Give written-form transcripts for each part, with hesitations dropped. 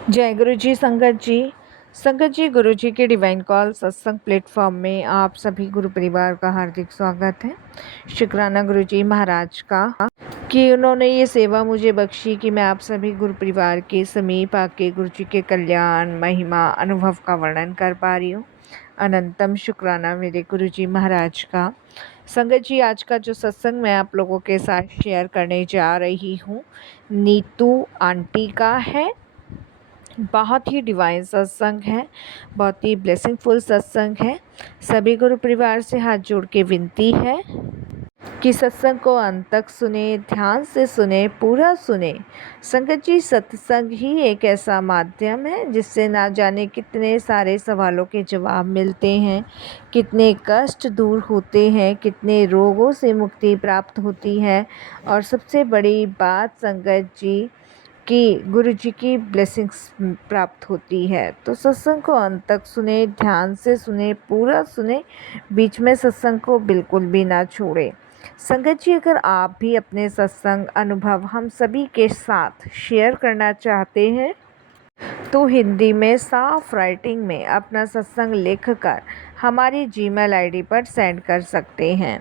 जय गुरु जी संगत जी। संगत जी, गुरु जी के डिवाइन कॉल सत्संग प्लेटफॉर्म में आप सभी गुरु परिवार का हार्दिक स्वागत है। शुक्राना गुरु जी महाराज का कि उन्होंने ये सेवा मुझे बख्शी कि मैं आप सभी गुरु परिवार के समीप आके गुरु जी के कल्याण महिमा अनुभव का वर्णन कर पा रही हूँ। अनंतम शुक्राना मेरे गुरु जी महाराज का। संगत जी, आज का जो सत्संग मैं आप लोगों के साथ शेयर करने जा रही हूँ नीतू आंटी का है। बहुत ही डिवाइन सत्संग है, बहुत ही ब्लेसिंगफुल सत्संग है। सभी गुरु परिवार से हाथ जोड़ के विनती है कि सत्संग को अंत तक सुने, ध्यान से सुने, पूरा सुने। संगत जी, सत्संग ही एक ऐसा माध्यम है जिससे ना जाने कितने सारे सवालों के जवाब मिलते हैं, कितने कष्ट दूर होते हैं, कितने रोगों से मुक्ति प्राप्त होती है। और सबसे बड़ी बात संगत जी कि गुरु जी की ब्लेसिंग्स प्राप्त होती है। तो सत्संग को अंत तक सुने, ध्यान से सुने, पूरा सुने, बीच में सत्संग को बिल्कुल भी ना छोड़े। संगत जी, अगर आप भी अपने सत्संग अनुभव हम सभी के साथ शेयर करना चाहते हैं तो हिंदी में साफ राइटिंग में अपना सत्संग लिखकर हमारी जीमेल आईडी पर सेंड कर सकते हैं,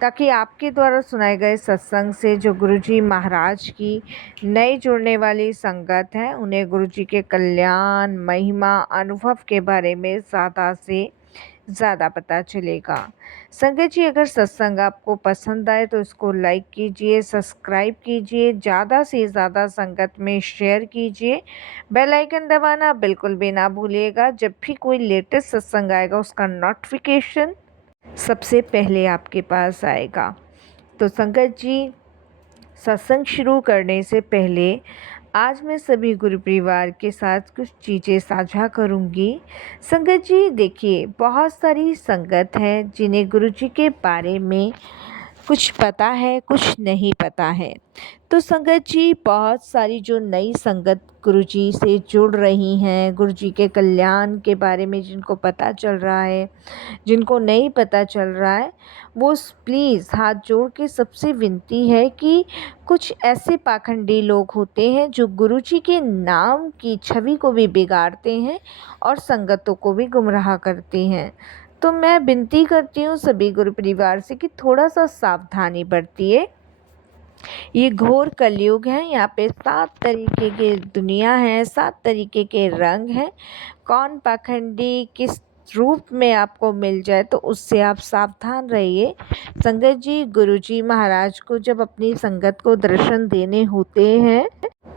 ताकि आपके द्वारा सुनाए गए सत्संग से जो गुरुजी महाराज की नई जुड़ने वाली संगत है उन्हें गुरुजी के कल्याण महिमा अनुभव के बारे में ज़्यादा से ज़्यादा पता चलेगा। संगत जी, अगर सत्संग आपको पसंद आए तो इसको लाइक कीजिए, सब्सक्राइब कीजिए, ज़्यादा से ज़्यादा संगत में शेयर कीजिए। बेल आइकन दबाना बिल्कुल भी ना भूलिएगा। जब भी कोई लेटेस्ट सत्संग आएगा उसका नोटिफिकेशन सबसे पहले आपके पास आएगा। तो संगत जी, सत्संग शुरू करने से पहले आज मैं सभी गुरु परिवार के साथ कुछ चीज़ें साझा करूंगी। संगत जी, देखिए, बहुत सारी संगत है जिन्हें गुरु जी के बारे में कुछ पता है, कुछ नहीं पता है। तो संगत जी, बहुत सारी जो नई संगत गुरुजी से जुड़ रही हैं, गुरुजी के कल्याण के बारे में जिनको पता चल रहा है, जिनको नहीं पता चल रहा है, वो प्लीज़ हाथ जोड़ के सबसे विनती है कि कुछ ऐसे पाखंडी लोग होते हैं जो गुरुजी के नाम की छवि को भी बिगाड़ते हैं और संगतों को भी गुमराह करते हैं। तो मैं विनती करती हूँ सभी गुरु परिवार से कि थोड़ा सा सावधानी बरतिए। ये घोर कलयुग है, यहाँ पे 7 तरीके की दुनिया है, 7 तरीके के रंग हैं। कौन पाखंडी किस रूप में आपको मिल जाए तो उससे आप सावधान रहिए। संगत जी, गुरुजी महाराज को जब अपनी संगत को दर्शन देने होते हैं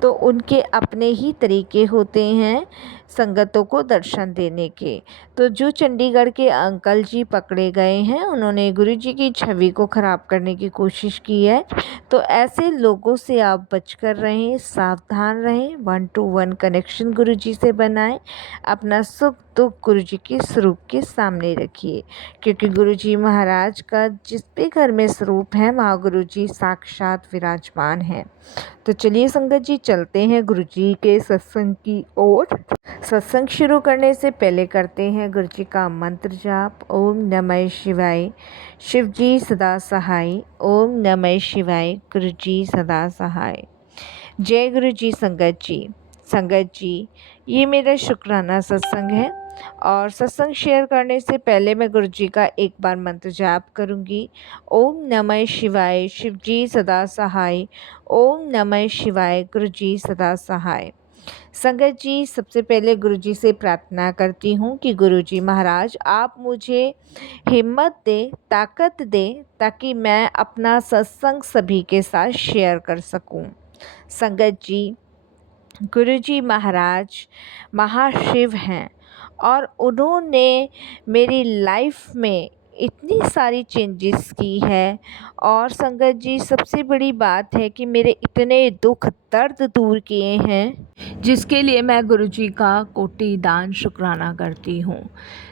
तो उनके अपने ही तरीके होते हैं संगतों को दर्शन देने के। तो जो चंडीगढ़ के अंकल जी पकड़े गए हैं उन्होंने गुरुजी की छवि को ख़राब करने की कोशिश की है। तो ऐसे लोगों से आप बचकर रहें, सावधान रहें। 1 to 1 कनेक्शन गुरुजी से बनाएं। अपना सुख दुख गुरुजी के स्वरूप के सामने रखिए, क्योंकि गुरुजी महाराज का जिस भी घर में स्वरूप है वहाँ गुरुजी साक्षात विराजमान है। तो चलिए संगत जी, चलते हैं गुरुजी के सत्संग की ओर। सत्संग शुरू करने से पहले करते हैं गुरुजी का मंत्र जाप। ओम नमः शिवाय, शिव जी सदा सहाय। ओम नमः शिवाय, गुरुजी सदा सहाय। जय गुरुजी संगत जी। संगत जी, ये मेरा शुक्राना सत्संग है और सत्संग शेयर करने से पहले मैं गुरुजी का एक बार मंत्र जाप करूंगी। ओम नमः शिवाय, शिव जी सदा सहाय। ओम नमः शिवाय, गुरुजी सदा सहाय। संगत जी, सबसे पहले गुरुजी से प्रार्थना करती हूँ कि गुरुजी महाराज आप मुझे हिम्मत दें, ताकत दें, ताकि मैं अपना सत्संग सभी के साथ शेयर कर सकूँ। संगत जी, गुरुजी महाराज महाशिव हैं और उन्होंने मेरी लाइफ में इतनी सारी चेंजेस की है। और संगत जी, सबसे बड़ी बात है कि मेरे इतने दुख दर्द दूर किए हैं, जिसके लिए मैं गुरुजी का कोटि दान शुक्राना करती हूँ।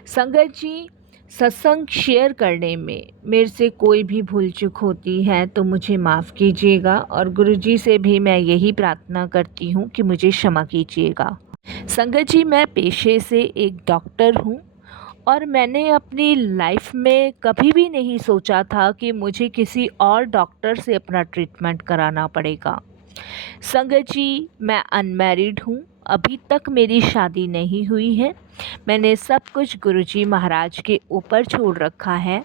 संगत जी, सत्संग शेयर करने में मेरे से कोई भी भूल चूक होती है तो मुझे माफ़ कीजिएगा और गुरुजी से भी मैं यही प्रार्थना करती हूँ कि मुझे क्षमा कीजिएगा। संगत जी, मैं पेशे से एक डॉक्टर हूँ और मैंने अपनी लाइफ में कभी भी नहीं सोचा था कि मुझे किसी और डॉक्टर से अपना ट्रीटमेंट कराना पड़ेगा। संगत जी, मैं अनमैरिड हूँ अभी तक मेरी शादी नहीं हुई है। मैंने सब कुछ गुरुजी महाराज के ऊपर छोड़ रखा है।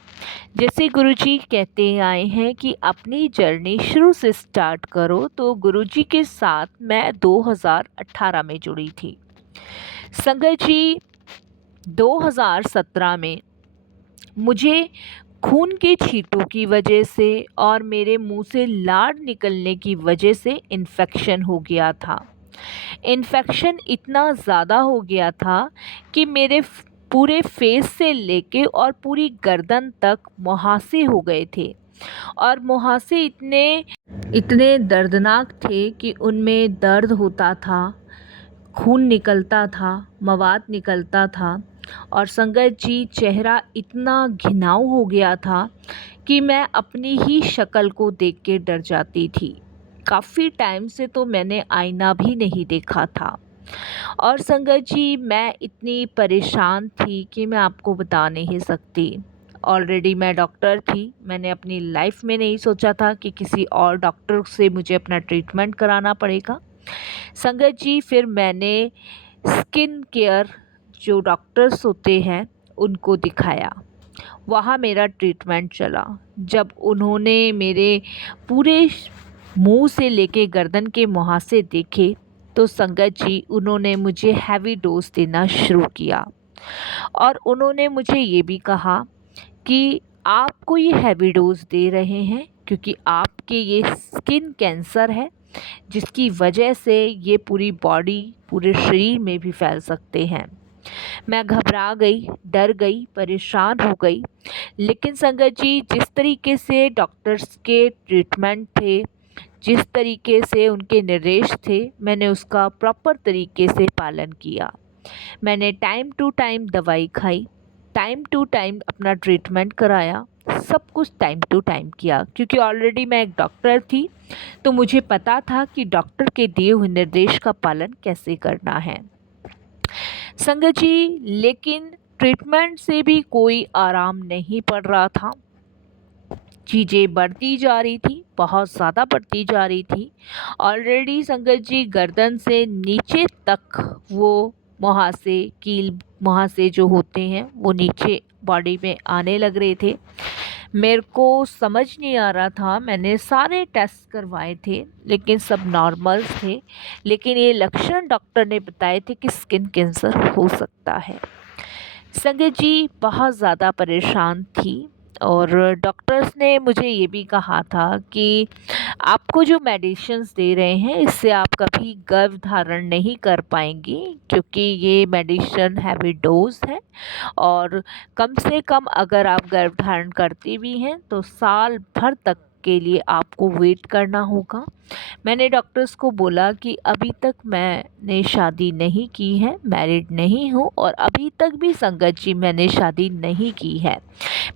जैसे गुरुजी कहते आए हैं कि अपनी जर्नी शुरू से स्टार्ट करो, तो गुरुजी के साथ मैं 2018 में जुड़ी थी। संगत जी, 2017 में मुझे खून के छींटों की वजह से और मेरे मुंह से लार निकलने की वजह से इन्फेक्शन हो गया था। इन्फेक्शन इतना ज़्यादा हो गया था कि मेरे पूरे फेस से लेके और पूरी गर्दन तक मुहासे हो गए थे, और मुहासे इतने इतने दर्दनाक थे कि उनमें दर्द होता था, खून निकलता था, मवाद निकलता था। और संगत जी, चेहरा इतना घिनाऊ हो गया था कि मैं अपनी ही शक्ल को देख के डर जाती थी। काफ़ी टाइम से तो मैंने आईना भी नहीं देखा था। और संगत जी, मैं इतनी परेशान थी कि मैं आपको बता नहीं सकती। ऑलरेडी मैं डॉक्टर थी। मैंने अपनी लाइफ में नहीं सोचा था कि किसी और डॉक्टर से मुझे अपना ट्रीटमेंट कराना पड़ेगा। संगत जी, फिर मैंने स्किन केयर जो डॉक्टर्स होते हैं उनको दिखाया। वहाँ मेरा ट्रीटमेंट चला। जब उन्होंने मेरे पूरे मुंह से लेके गर्दन के मुहासे देखे, तो संगत जी, उन्होंने मुझे हैवी डोज देना शुरू किया। और उन्होंने मुझे ये भी कहा कि आपको ये हैवी डोज दे रहे हैं क्योंकि आपके ये स्किन कैंसर है, जिसकी वजह से ये पूरी बॉडी, पूरे शरीर में भी फैल सकते हैं। मैं घबरा गई, डर गई, परेशान हो गई। लेकिन संगत जी, जिस तरीके से डॉक्टर्स के ट्रीटमेंट थे, जिस तरीके से उनके निर्देश थे, मैंने उसका प्रॉपर तरीके से पालन किया। मैंने टाइम टू टाइम दवाई खाई, टाइम टू टाइम अपना ट्रीटमेंट कराया, सब कुछ टाइम टू टाइम किया, क्योंकि ऑलरेडी मैं एक डॉक्टर थी, तो मुझे पता था कि डॉक्टर के दिए हुए निर्देश का पालन कैसे करना है। संगत जी, लेकिन ट्रीटमेंट से भी कोई आराम नहीं पड़ रहा था। चीज़ें बढ़ती जा रही थी, बहुत ज़्यादा बढ़ती जा रही थी। ऑलरेडी संगत जी, गर्दन से नीचे तक वो मुहासे, कील मुहासे जो होते हैं, वो नीचे बॉडी में आने लग रहे थे। मेरे को समझ नहीं आ रहा था। मैंने सारे टेस्ट करवाए थे, लेकिन सब नॉर्मल थे। लेकिन ये लक्षण डॉक्टर ने बताए थे कि स्किन कैंसर हो सकता है। संगत जी, बहुत ज़्यादा परेशान थी। और डॉक्टर्स ने मुझे ये भी कहा था कि आपको जो मेडिसिन्स दे रहे हैं, इससे आप कभी गर्भ धारण नहीं कर पाएंगी, क्योंकि ये मेडिसिन हैवी डोज है। और कम से कम अगर आप गर्भ धारण करती भी हैं तो साल भर तक के लिए आपको वेट करना होगा। मैंने डॉक्टर्स को बोला कि अभी तक मैंने शादी नहीं की है, मैरिड नहीं हूँ, और अभी तक भी संगत जी मैंने शादी नहीं की है।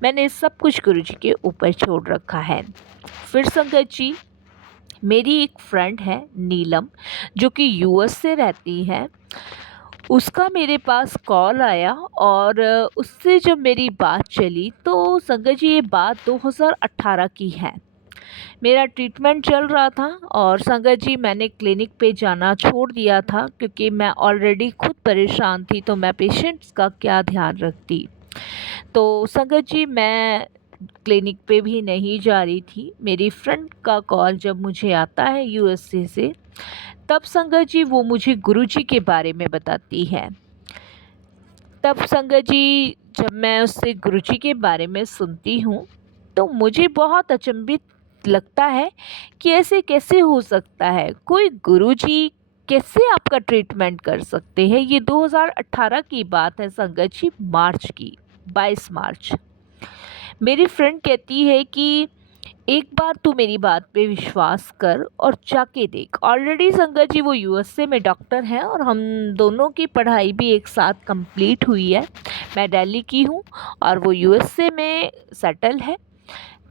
मैंने सब कुछ गुरुजी के ऊपर छोड़ रखा है। फिर संगत जी, मेरी एक फ्रेंड है नीलम, जो कि यूएस से रहती है। उसका मेरे पास कॉल आया, और उससे जब मेरी बात चली, तो संगत जी, ये बात 2018 की है। मेरा ट्रीटमेंट चल रहा था, और संगत जी, मैंने क्लिनिक पे जाना छोड़ दिया था, क्योंकि मैं ऑलरेडी खुद परेशान थी, तो मैं पेशेंट्स का क्या ध्यान रखती। तो संगत जी, मैं क्लिनिक पे भी नहीं जा रही थी। मेरी फ्रेंड का कॉल जब मुझे आता है यूएसए से, तब संगत जी वो मुझे गुरुजी के बारे में बताती है। तब संगत जी, जब मैं उससे गुरुजी के बारे में सुनती हूँ, तो मुझे बहुत अचंभित लगता है कि ऐसे कैसे हो सकता है। कोई गुरुजी कैसे आपका ट्रीटमेंट कर सकते हैं। ये 2018 की बात है संगत जी, मार्च की, 22 मार्च। मेरी फ्रेंड कहती है कि एक बार तू मेरी बात पे विश्वास कर और जाके देख। ऑलरेडी संगत जी, वो यूएसए में डॉक्टर हैं, और हम दोनों की पढ़ाई भी एक साथ कंप्लीट हुई है। मैं दिल्ली की हूँ और वो यूएसए में सेटल है।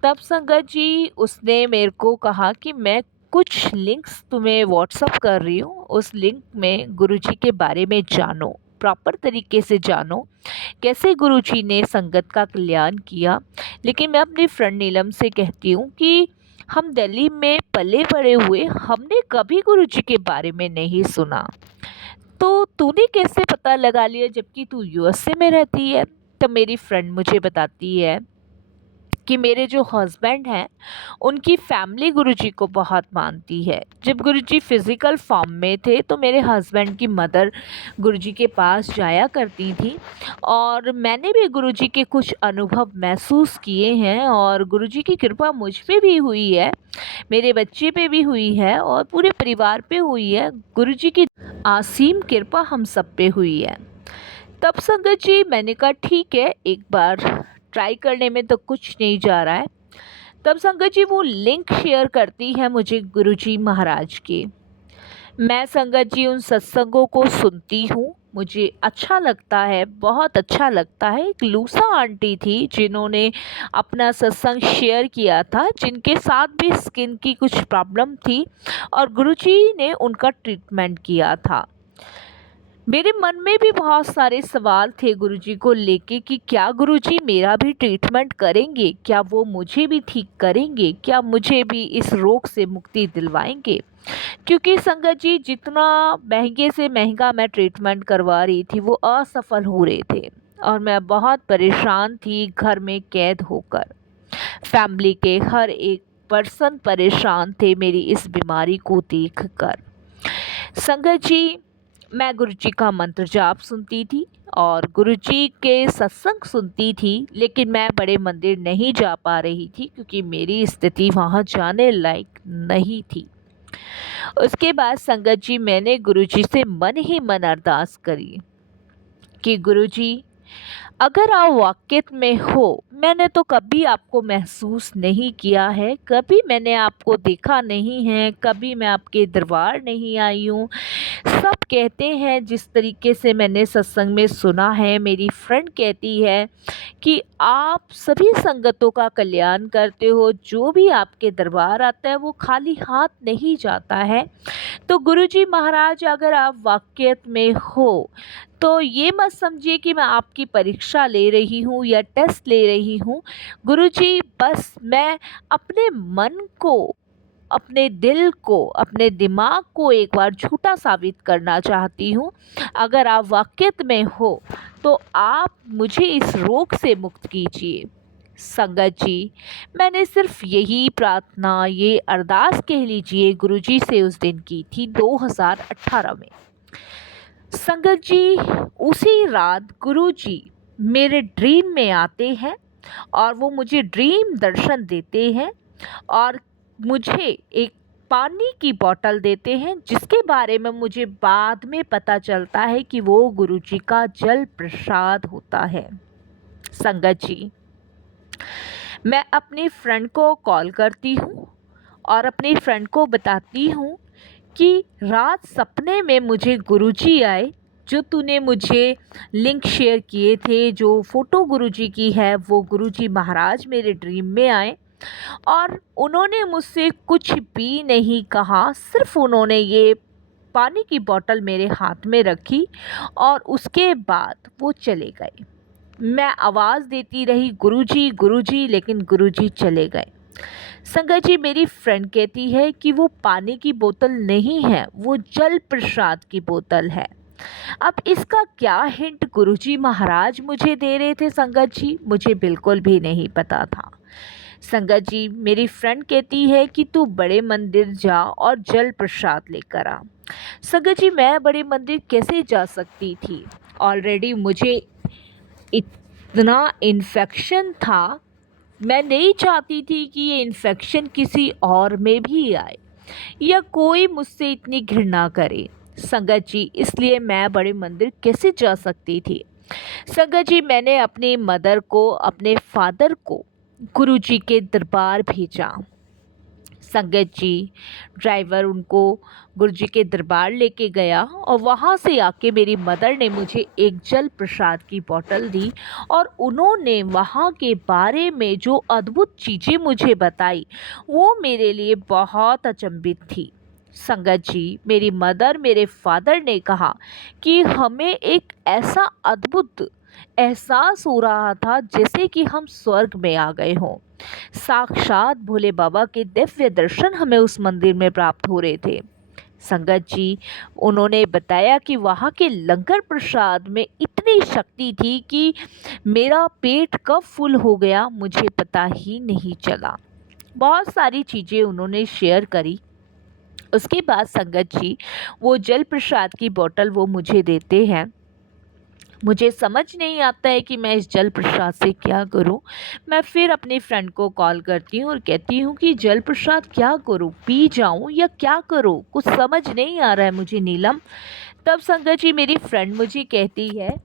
तब संगत जी, उसने मेरे को कहा कि मैं कुछ लिंक्स तुम्हें व्हाट्सअप कर रही हूँ, उस लिंक में गुरुजी के बारे में जानो, प्रॉपर तरीके से जानो कैसे गुरुजी ने संगत का कल्याण किया। लेकिन मैं अपनी फ्रेंड नीलम से कहती हूँ कि हम दिल्ली में पले बड़े हुए, हमने कभी गुरुजी के बारे में नहीं सुना। तूने कैसे पता लगा लिया जबकि तू यूएसए में रहती है? तो मेरी फ्रेंड मुझे बताती है कि मेरे जो हस्बैंड हैं उनकी फैमिली गुरुजी को बहुत मानती है। जब गुरुजी फिज़िकल फॉर्म में थे तो मेरे हस्बैंड की मदर गुरुजी के पास जाया करती थी और मैंने भी गुरुजी के कुछ अनुभव महसूस किए हैं और गुरुजी की कृपा मुझ पे भी हुई है, मेरे बच्चे पे भी हुई है और पूरे परिवार पे हुई है। गुरुजी की असीम कृपा हम सब पे हुई है। तब संगत जी मैंने कहा ठीक है, एक बार ट्राई करने में तो कुछ नहीं जा रहा है। तब संगत जी वो लिंक शेयर करती है मुझे गुरुजी महाराज की। मैं संगत जी उन सत्संगों को सुनती हूँ, मुझे अच्छा लगता है, बहुत अच्छा लगता है। एक लूसा आंटी थी जिन्होंने अपना सत्संग शेयर किया था, जिनके साथ भी स्किन की कुछ प्रॉब्लम थी और गुरुजी ने उनका ट्रीटमेंट किया था। मेरे मन में भी बहुत सारे सवाल थे गुरुजी को लेके कि क्या गुरुजी मेरा भी ट्रीटमेंट करेंगे, क्या वो मुझे भी ठीक करेंगे, क्या मुझे भी इस रोग से मुक्ति दिलवाएंगे। क्योंकि संगत जी जितना महंगे से महंगा मैं ट्रीटमेंट करवा रही थी वो असफल हो रहे थे और मैं बहुत परेशान थी घर में कैद होकर। फैमिली के हर एक पर्सन परेशान थे मेरी इस बीमारी को देखकर। संगत जी मैं गुरुजी का मंत्र जाप सुनती थी और गुरुजी के सत्संग सुनती थी, लेकिन मैं बड़े मंदिर नहीं जा पा रही थी क्योंकि मेरी स्थिति वहाँ जाने लायक नहीं थी। उसके बाद संगत जी मैंने गुरुजी से मन ही मन अरदास करी कि गुरुजी अगर आप वाक़ई में हो, मैंने तो कभी आपको महसूस नहीं किया है, कभी मैंने आपको देखा नहीं है, कभी मैं आपके दरबार नहीं आई हूँ। सब कहते हैं जिस तरीके से मैंने सत्संग में सुना है, मेरी फ्रेंड कहती है कि आप सभी संगतों का कल्याण करते हो, जो भी आपके दरबार आता है वो खाली हाथ नहीं जाता है। तो गुरुजी महाराज अगर आप वाक़ई में हो तो ये मत समझिए कि मैं आपकी परीक्षा ले रही हूँ या टेस्ट ले रही हूँ। गुरुजी बस मैं अपने मन को, अपने दिल को, अपने दिमाग को एक बार झूठा साबित करना चाहती हूँ। अगर आप वाक़ई में हो तो आप मुझे इस रोग से मुक्त कीजिए। संगत जी मैंने सिर्फ यही प्रार्थना, ये अरदास कह लीजिए गुरुजी से उस दिन की थी 2018 में। संगत जी उसी रात गुरुजी मेरे ड्रीम में आते हैं और वो मुझे ड्रीम दर्शन देते हैं और मुझे एक पानी की बोतल देते हैं, जिसके बारे में मुझे बाद में पता चलता है कि वो गुरुजी का जल प्रसाद होता है। संगत जी मैं अपनी फ्रेंड को कॉल करती हूँ और अपनी फ्रेंड को बताती हूँ कि रात सपने में मुझे गुरुजी आए, जो तूने मुझे लिंक शेयर किए थे, जो फ़ोटो गुरुजी की है वो गुरुजी महाराज मेरे ड्रीम में आए और उन्होंने मुझसे कुछ भी नहीं कहा, सिर्फ उन्होंने ये पानी की बोतल मेरे हाथ में रखी और उसके बाद वो चले गए। मैं आवाज़ देती रही गुरुजी गुरुजी, लेकिन गुरुजी चले गए। संगत जी मेरी फ्रेंड कहती है कि वो पानी की बोतल नहीं है, वो जल प्रसाद की बोतल है। अब इसका क्या हिंट गुरुजी महाराज मुझे दे रहे थे संगत जी, मुझे बिल्कुल भी नहीं पता था। संगत जी मेरी फ्रेंड कहती है कि तू बड़े मंदिर जा और जल प्रसाद लेकर आ। संगत जी मैं बड़े मंदिर कैसे जा सकती थी, ऑलरेडी मुझे इतना इन्फेक्शन था, मैं नहीं चाहती थी कि ये इन्फेक्शन किसी और में भी आए या कोई मुझसे इतनी घृणा करे। संगत जी इसलिए मैं बड़े मंदिर कैसे जा सकती थी। संगत जी मैंने अपनी मदर को, अपने फादर को गुरुजी के दरबार भेजा। संगत जी ड्राइवर उनको गुरुजी के दरबार लेके गया और वहाँ से आके मेरी मदर ने मुझे एक जल प्रसाद की बोतल दी और उन्होंने वहाँ के बारे में जो अद्भुत चीज़ें मुझे बताई वो मेरे लिए बहुत अचंभित थी। संगत जी मेरी मदर, मेरे फादर ने कहा कि हमें एक ऐसा अद्भुत एहसास हो रहा था जैसे कि हम स्वर्ग में आ गए हों। साक्षात भोले बाबा के दिव्य दर्शन हमें उस मंदिर में प्राप्त हो रहे थे। संगत जी, उन्होंने बताया कि वहाँ के लंगर प्रसाद में इतनी शक्ति थी कि मेरा पेट कब फुल हो गया मुझे पता ही नहीं चला। बहुत सारी चीज़ें उन्होंने शेयर करी। उसके बाद संगत जी, वो जल प्रसाद की बोतल वो मुझे देते हैं। मुझे समझ नहीं आता है कि मैं इस जल प्रसाद से क्या करूं। मैं फिर अपनी फ्रेंड को कॉल करती हूँ और कहती हूँ कि जल प्रसाद क्या करूं, पी जाऊं या क्या करूं, कुछ समझ नहीं आ रहा है मुझे नीलम। तब संगत जी मेरी फ्रेंड मुझे कहती है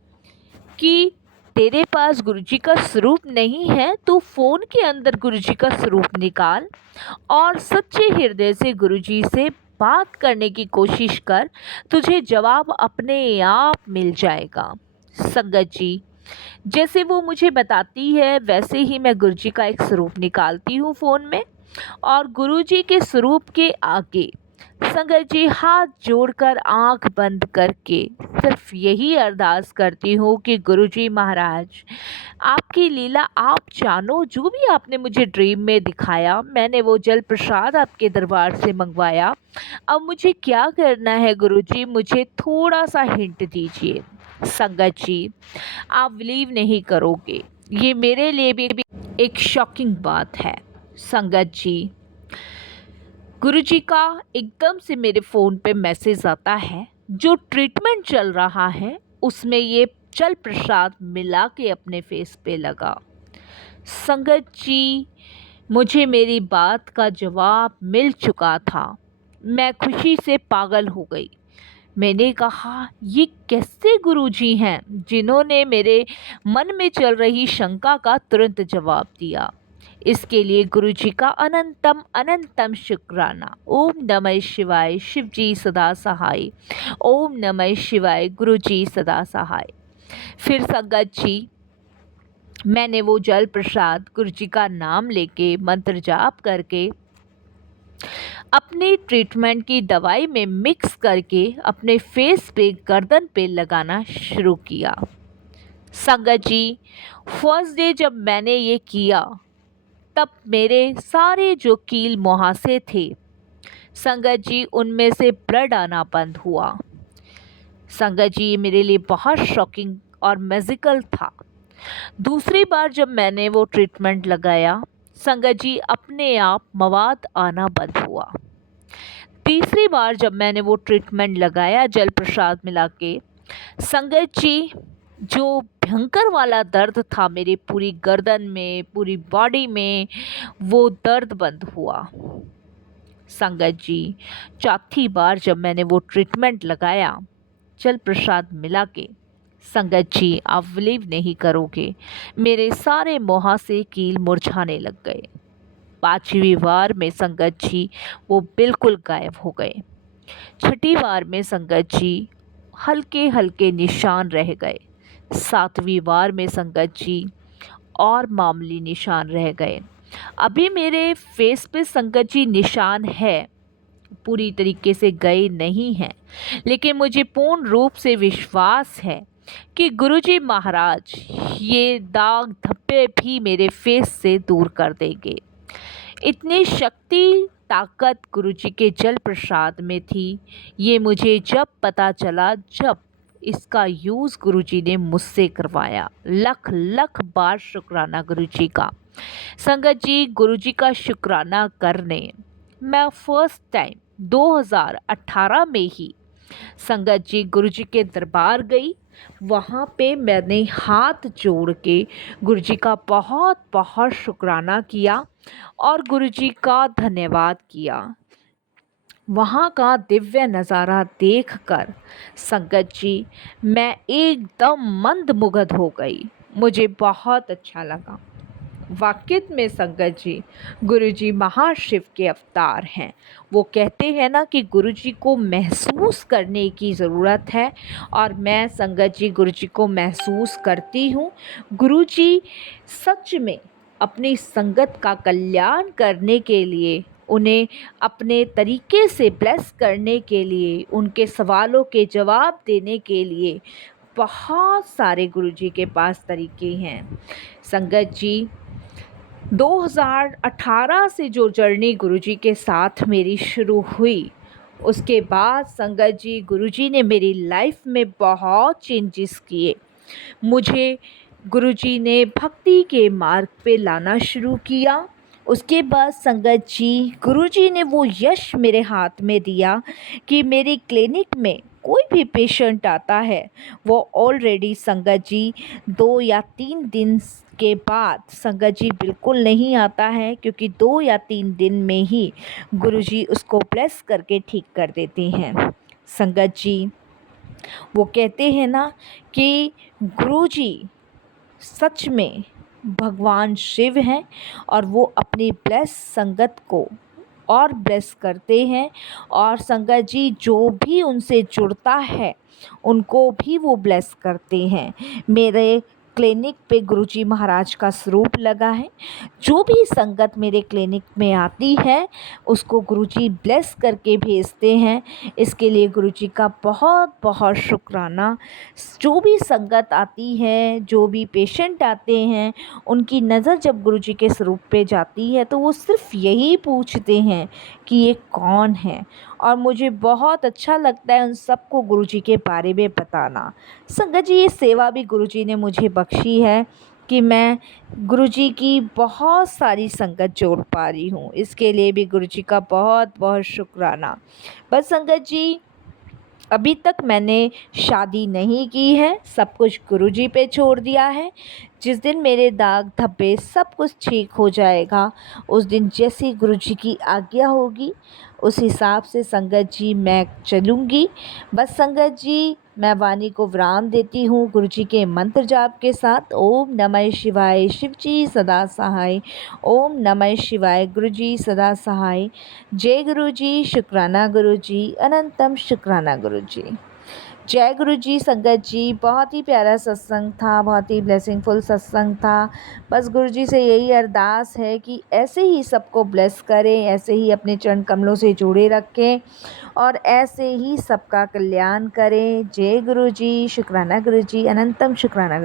कि तेरे पास गुरुजी का स्वरूप नहीं है तो फ़ोन के अंदर गुरुजी का स्वरूप निकाल और सच्चे हृदय से गुरुजी से बात करने की कोशिश कर, तुझे जवाब अपने आप मिल जाएगा। संगत जी, जैसे वो मुझे बताती है वैसे ही मैं गुरुजी का एक स्वरूप निकालती हूँ फ़ोन में और गुरुजी के स्वरूप के आगे संगत जी हाथ जोड़कर आंख बंद करके सिर्फ यही अरदास करती हूँ कि गुरुजी महाराज, आपकी लीला आप जानो। जो भी आपने मुझे ड्रीम में दिखाया, मैंने वो जल प्रसाद आपके दरबार से मंगवाया। अब मुझे क्या करना है गुरुजी, मुझे थोड़ा सा हिंट दीजिए। संगत जी, आप बिलीव नहीं करोगे, ये मेरे लिए भी एक शॉकिंग बात है। संगत जी, गुरुजी का एकदम से मेरे फ़ोन पे मैसेज आता है, जो ट्रीटमेंट चल रहा है उसमें ये जल प्रसाद मिला के अपने फेस पे लगा। संगत जी, मुझे मेरी बात का जवाब मिल चुका था। मैं खुशी से पागल हो गई। मैंने कहा, ये कैसे गुरुजी हैं जिन्होंने मेरे मन में चल रही शंका का तुरंत जवाब दिया। इसके लिए गुरुजी का अनंतम अनंतम शुक्राना। ओम नमः शिवाय, शिव जी सदा सहाय। ओम नमः शिवाय, गुरुजी सदा सहाय। फिर संगत जी, मैंने वो जल प्रसाद गुरुजी का नाम लेके मंत्र जाप करके अपनी ट्रीटमेंट की दवाई में मिक्स करके अपने फेस पे, गर्दन पे लगाना शुरू किया। संगत जी, फर्स्ट डे जब मैंने ये किया तब मेरे सारे जो कील मुहासे थे संगत जी, उनमें से ब्लड आना बंद हुआ। संगत जी, ये मेरे लिए बहुत शॉकिंग और मैजिकल था। दूसरी बार जब मैंने वो ट्रीटमेंट लगाया संगत जी, अपने आप मवाद आना बंद हुआ। तीसरी बार जब मैंने वो ट्रीटमेंट लगाया जल प्रसाद मिला के संगत जी, जो भयंकर वाला दर्द था मेरी पूरी गर्दन में, पूरी बॉडी में, वो दर्द बंद हुआ। संगत जी, चौथी बार जब मैंने वो ट्रीटमेंट लगाया जल प्रसाद मिला के संगत जी, आप बिलीव नहीं करोगे, मेरे सारे मुहासे कील मुरझाने लग गए। पांचवी बार में संगत जी वो बिल्कुल गायब हो गए। छठी बार में संगत जी हल्के हल्के निशान रह गए। सातवीं बार में संगत जी और मामूली निशान रह गए। अभी मेरे फेस पे संगत जी निशान है, पूरी तरीके से गए नहीं हैं, लेकिन मुझे पूर्ण रूप से विश्वास है कि गुरुजी महाराज ये दाग धब्बे भी मेरे फेस से दूर कर देंगे। इतनी शक्ति ताकत गुरुजी के जल प्रसाद में थी, ये मुझे जब पता चला जब इसका यूज़ गुरुजी ने मुझसे करवाया। लख लख बार शुक्राना गुरुजी का। संगत जी, गुरुजी का शुक्राना करने मैं फर्स्ट टाइम 2018 में ही संगत जी गुरुजी के दरबार गई। वहाँ पे मैंने हाथ जोड़ के गुरुजी का बहुत बहुत शुक्राना किया और गुरुजी का धन्यवाद किया। वहाँ का दिव्य नज़ारा देखकर संगत जी मैं एकदम मंदमुग्ध हो गई। मुझे बहुत अच्छा लगा। वाक़ई में संगत जी गुरुजी महाशिव के अवतार हैं। वो कहते हैं ना कि गुरुजी को महसूस करने की ज़रूरत है और मैं संगत जी गुरुजी को महसूस करती हूँ। गुरुजी सच में अपनी संगत का कल्याण करने के लिए, उन्हें अपने तरीके से ब्लेस करने के लिए, उनके सवालों के जवाब देने के लिए बहुत सारे गुरुजी के पास तरीके हैं। संगत जी 2018 से जो जर्नी गुरुजी के साथ मेरी शुरू हुई उसके बाद संगत जी गुरुजी ने मेरी लाइफ में बहुत चेंजेस किए। मुझे गुरुजी ने भक्ति के मार्ग पे लाना शुरू किया। उसके बाद संगत जी गुरुजी ने वो यश मेरे हाथ में दिया कि मेरी क्लिनिक में कोई भी पेशेंट आता है वो ऑलरेडी संगत जी 2 या 3 दिन के बाद संगत जी बिल्कुल नहीं आता है, क्योंकि 2 या 3 दिन में ही गुरुजी उसको ब्लेस करके ठीक कर देते हैं। संगत जी वो कहते हैं ना कि गुरुजी सच में भगवान शिव हैं और वो अपनी ब्लेस संगत को और ब्लेस करते हैं, और संगत जी जो भी उनसे जुड़ता है उनको भी वो ब्लेस करते हैं। मेरे क्लिनिक पे गुरुजी महाराज का स्वरूप लगा है। जो भी संगत मेरे क्लिनिक में आती है उसको गुरुजी ब्लेस करके भेजते हैं। इसके लिए गुरुजी का बहुत बहुत शुक्राना। जो भी संगत आती है, जो भी पेशेंट आते हैं, उनकी नज़र जब गुरुजी के स्वरूप पे जाती है तो वो सिर्फ यही पूछते हैं कि ये कौन है, और मुझे बहुत अच्छा लगता है उन सबको गुरुजी के बारे में बताना। संगत जी ये सेवा भी गुरुजी ने मुझे बख्शी है कि मैं गुरुजी की बहुत सारी संगत जोड़ पा रही हूँ। इसके लिए भी गुरुजी का बहुत बहुत शुक्राना। बस संगत जी अभी तक मैंने शादी नहीं की है, सब कुछ गुरुजी पे छोड़ दिया है। जिस दिन मेरे दाग धब्बे सब कुछ ठीक हो जाएगा, उस दिन जैसी गुरुजी की आज्ञा होगी उस हिसाब से संगत जी मैं चलूँगी। बस संगत जी मैं वाणी को विराम देती हूँ गुरुजी के मंत्र जाप के साथ। ओम नमः शिवाय, शिव जी सदा सहाय। ओम नमः शिवाय, गुरुजी सदा सहाय। जय गुरुजी, शुक्राना गुरुजी, अनंतम शुक्राना गुरुजी। जय गुरुजी। संगत जी बहुत ही प्यारा सत्संग था, बहुत ही ब्लेसिंगफुल सत्संग था। बस गुरुजी से यही अरदास है कि ऐसे ही सबको ब्लेस करें, ऐसे ही अपने चरण कमलों से जुड़े रखें और ऐसे ही सबका कल्याण करें। जय गुरुजी, शुक्राना गुरुजी, अनंतम शुक्राना।